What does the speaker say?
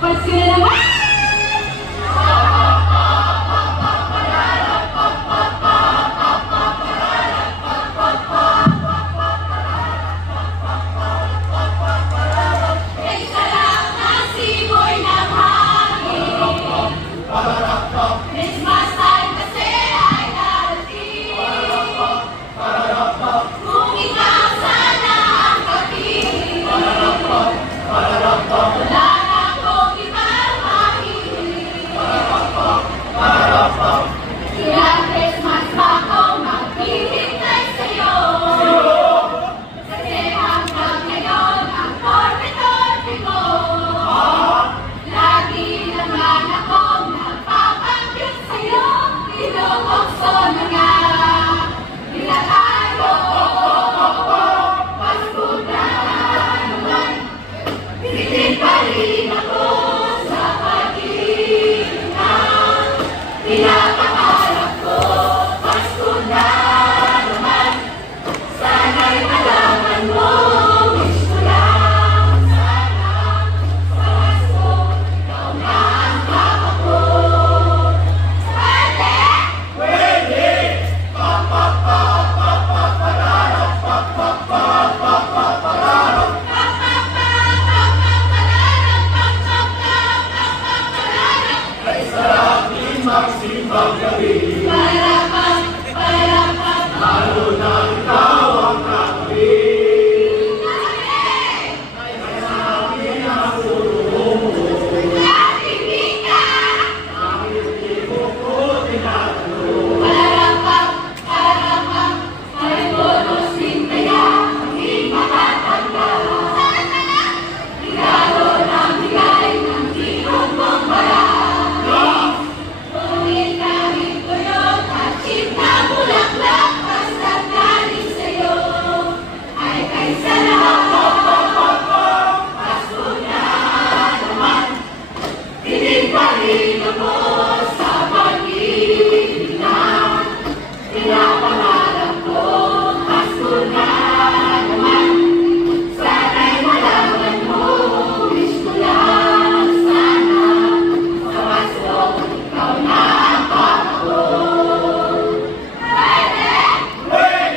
Pasko na naman! Christmas time kasi ay darating. Kung ikaw sana ang kapiling, wala na akong ibang mahiling. Ilang Christmas pa ako maghihintay sa'yo, kasi hanggang ngayon ang torpe-torpe ko. Lagi naman akong nagpapanggit sa'yo, pinubukso na nga nila tayo. Pasko na naman, hindi pa rin ako sa pag-ibig na pinapangarap ko. Pasko na naman, sana'y malaman mo. Wish ko lang sana sa Pasko, ikaw na ang papa ko. Pwede! Magsimbang gabi, Palakpak, palakpak, lalo na ikaw ang nakabig. Ay sabi ang sulong, nakinig ka! dahil di mo ko tinatanong. Palakpak, palakpak, ay bonus din kaya hindi matatanda. Regalo ng bigay ng tirong mong barang. Ngunit kahit tuyot at chip na bulaklak, basta't galing sa'yo, ay kaysa lahat. Pasko na naman, hindi pa rin ako sa pag-ibig na pinapangarap ko. Pasko na naman, sana'y malaman mo. Wish ko lang sana sa Pasko, ikaw na ang papa ko. Pwede!